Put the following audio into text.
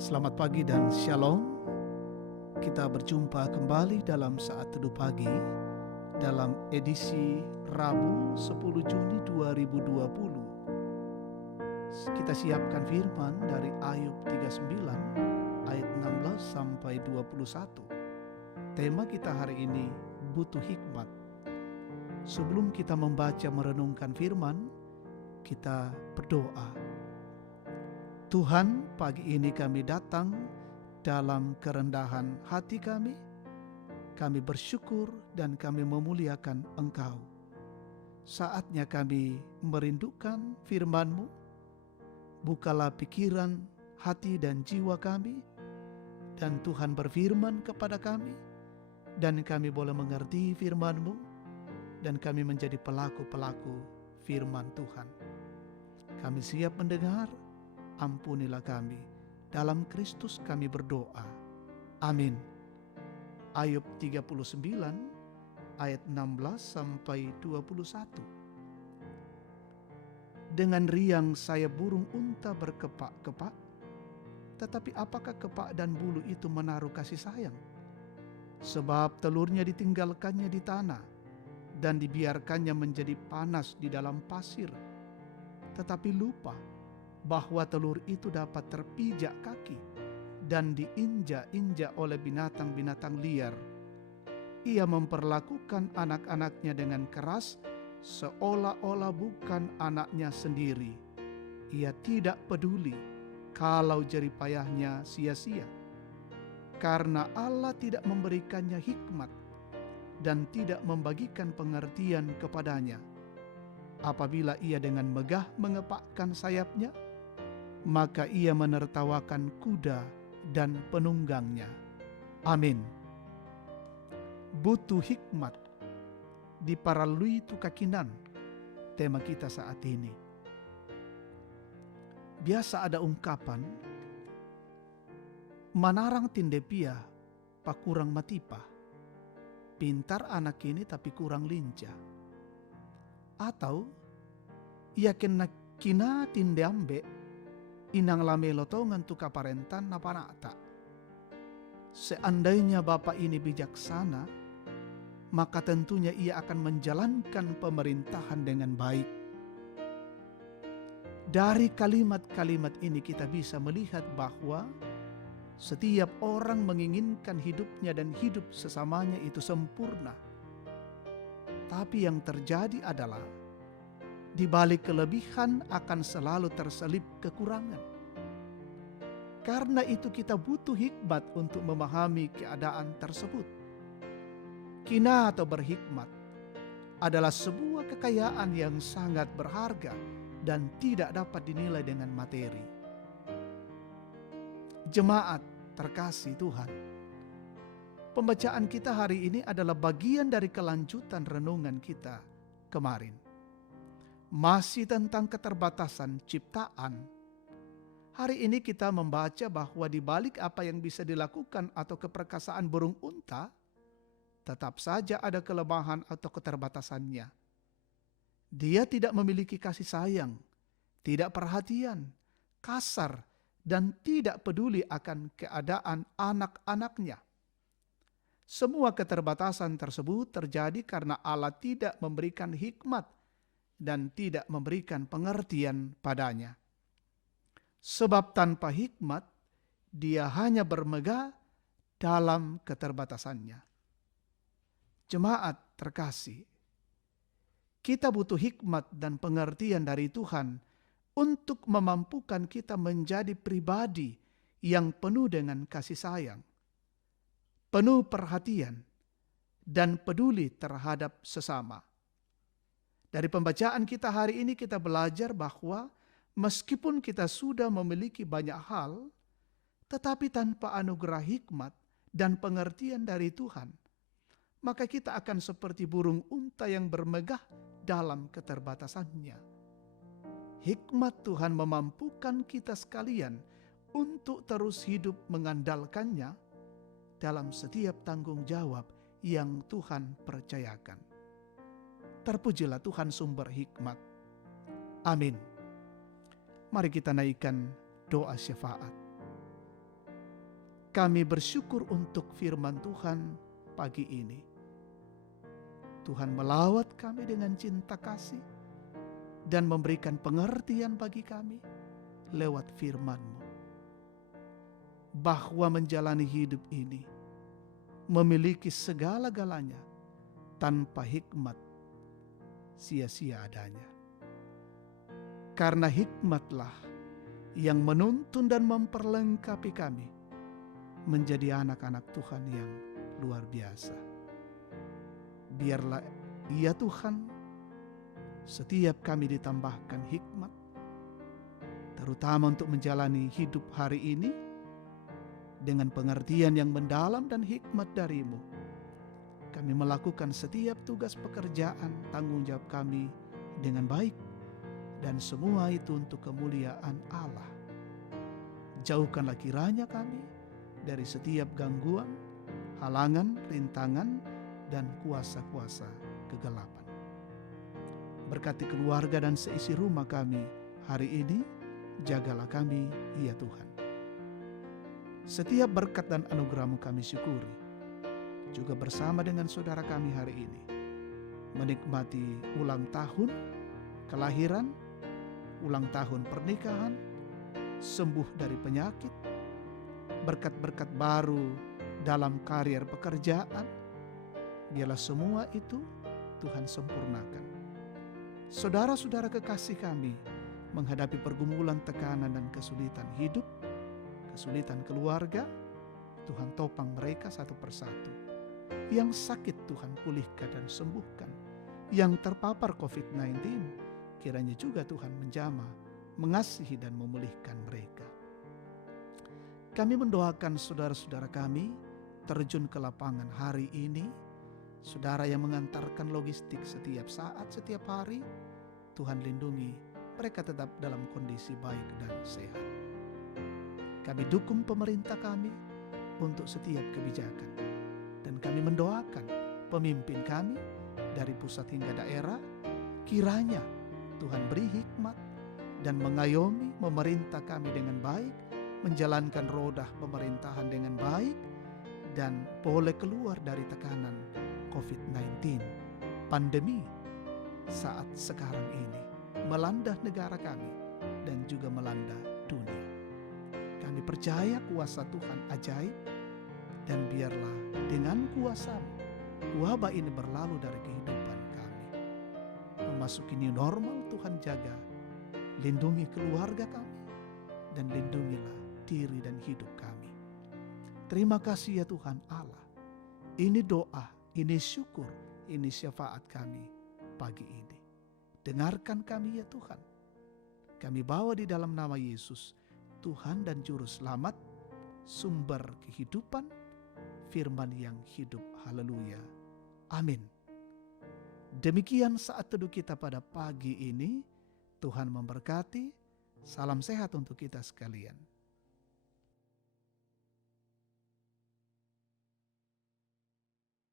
Selamat pagi dan shalom. Kita berjumpa kembali dalam saat teduh pagi dalam edisi Rabu 10 Juni 2020. Kita siapkan firman dari Ayub 39 ayat 16 sampai 21. Tema kita hari ini butuh hikmat. Sebelum kita membaca merenungkan firman, kita berdoa. Tuhan, pagi ini kami datang dalam kerendahan hati kami. Kami bersyukur dan kami memuliakan Engkau. Saatnya kami merindukan firman-Mu. Bukalah pikiran, hati dan jiwa kami, dan Tuhan berfirman kepada kami, dan kami boleh mengerti firman-Mu, dan kami menjadi pelaku-pelaku firman Tuhan. Kami siap mendengar. Ampunilah kami. Dalam Kristus kami berdoa. Amin. Ayub 39 ayat 16 sampai 21. Dengan riang saya burung unta berkepak-kepak, tetapi apakah kepak dan bulu itu menaruh kasih sayang? Sebab telurnya ditinggalkannya di tanah dan dibiarkannya menjadi panas di dalam pasir, tetapi lupa bahwa telur itu dapat terpijak kaki dan diinjak-injak oleh binatang-binatang liar. Ia memperlakukan anak-anaknya dengan keras, seolah-olah bukan anaknya sendiri. Ia tidak peduli kalau jerih payahnya sia-sia, karena Allah tidak memberikannya hikmat dan tidak membagikan pengertian kepadanya. Apabila ia dengan megah mengepakkan sayapnya, maka ia menertawakan kuda dan penunggangnya. Amin. Butuh hikmat diparalui tu kakinan, tema kita saat ini. Biasa ada ungkapan, manarang tindepia pak kurang matipa, pintar anak ini tapi kurang lincah. Atau yakin kina tindeambe inang lamelo tongan tu kaparentan napanata. Seandainya bapak ini bijaksana, maka tentunya ia akan menjalankan pemerintahan dengan baik. Dari kalimat-kalimat ini kita bisa melihat bahwa setiap orang menginginkan hidupnya dan hidup sesamanya itu sempurna. Tapi yang terjadi adalah di balik kelebihan akan selalu terselip kekurangan. Karena itu kita butuh hikmat untuk memahami keadaan tersebut. Kina atau berhikmat adalah sebuah kekayaan yang sangat berharga dan tidak dapat dinilai dengan materi. Jemaat terkasih Tuhan, pembacaan kita hari ini adalah bagian dari kelanjutan renungan kita kemarin. Masih tentang keterbatasan ciptaan. Hari ini kita membaca bahwa di balik apa yang bisa dilakukan atau keperkasaan burung unta, tetap saja ada kelemahan atau keterbatasannya. Dia tidak memiliki kasih sayang, tidak perhatian, kasar, dan tidak peduli akan keadaan anak-anaknya. Semua keterbatasan tersebut terjadi karena Allah tidak memberikan hikmat dan tidak memberikan pengertian padanya. Sebab tanpa hikmat, dia hanya bermegah dalam keterbatasannya. Jemaat terkasih, kita butuh hikmat dan pengertian dari Tuhan untuk memampukan kita menjadi pribadi yang penuh dengan kasih sayang, penuh perhatian, dan peduli terhadap sesama. Dari pembacaan kita hari ini kita belajar bahwa meskipun kita sudah memiliki banyak hal, tetapi tanpa anugerah hikmat dan pengertian dari Tuhan, maka kita akan seperti burung unta yang bermegah dalam keterbatasannya. Hikmat Tuhan memampukan kita sekalian untuk terus hidup mengandalkannya dalam setiap tanggung jawab yang Tuhan percayakan. Terpujilah Tuhan sumber hikmat. Amin. Mari kita naikkan doa syafaat. Kami bersyukur untuk firman Tuhan pagi ini. Tuhan melawat kami dengan cinta kasih dan memberikan pengertian bagi kami lewat firman-Mu. Bahwa menjalani hidup ini memiliki segala-galanya tanpa hikmat sia-sia adanya. Karena hikmatlah yang menuntun dan memperlengkapi kami menjadi anak-anak Tuhan yang luar biasa. Biarlah ya Tuhan, setiap kami ditambahkan hikmat, terutama untuk menjalani hidup hari ini dengan pengertian yang mendalam dan hikmat dari-Mu. Kami melakukan setiap tugas pekerjaan tanggung jawab kami dengan baik, dan semua itu untuk kemuliaan Allah. Jauhkanlah kiranya kami dari setiap gangguan, halangan, rintangan, dan kuasa-kuasa kegelapan. Berkati keluarga dan seisi rumah kami hari ini, jagalah kami ya Tuhan. Setiap berkat dan anugerah-Mu kami syukuri, juga bersama dengan saudara kami hari ini, menikmati ulang tahun kelahiran, ulang tahun pernikahan, sembuh dari penyakit, berkat-berkat baru dalam karier pekerjaan. Biarlah semua itu Tuhan sempurnakan. Saudara-saudara kekasih kami menghadapi pergumulan, tekanan, dan kesulitan hidup, kesulitan keluarga, Tuhan topang mereka satu persatu. Yang sakit Tuhan pulihkan dan sembuhkan. Yang terpapar COVID-19, kiranya juga Tuhan menjamah, mengasihi dan memulihkan mereka. Kami mendoakan saudara-saudara kami terjun ke lapangan hari ini, saudara yang mengantarkan logistik setiap saat, setiap hari, Tuhan lindungi mereka tetap dalam kondisi baik dan sehat. Kami dukung pemerintah kami untuk setiap kebijakan, dan kami mendoakan pemimpin kami dari pusat hingga daerah, kiranya Tuhan beri hikmat dan mengayomi memerintah kami dengan baik, menjalankan roda pemerintahan dengan baik, dan boleh keluar dari tekanan COVID-19, pandemi saat sekarang ini melanda negara kami dan juga melanda dunia. Kami percaya kuasa Tuhan ajaib, dan biarlah dengan kuasa-Mu wabah ini berlalu dari kehidupan kami. Memasuki new normal, Tuhan jaga, lindungi keluarga kami, dan lindungilah diri dan hidup kami. Terima kasih ya Tuhan Allah. Ini doa, ini syukur, ini syafaat kami pagi ini. Dengarkan kami ya Tuhan. Kami bawa di dalam nama Yesus, Tuhan dan Juru Selamat, sumber kehidupan, firman yang hidup. Haleluya. Amin. Demikian saat teduh kita pada pagi ini. Tuhan memberkati. Salam sehat untuk kita sekalian.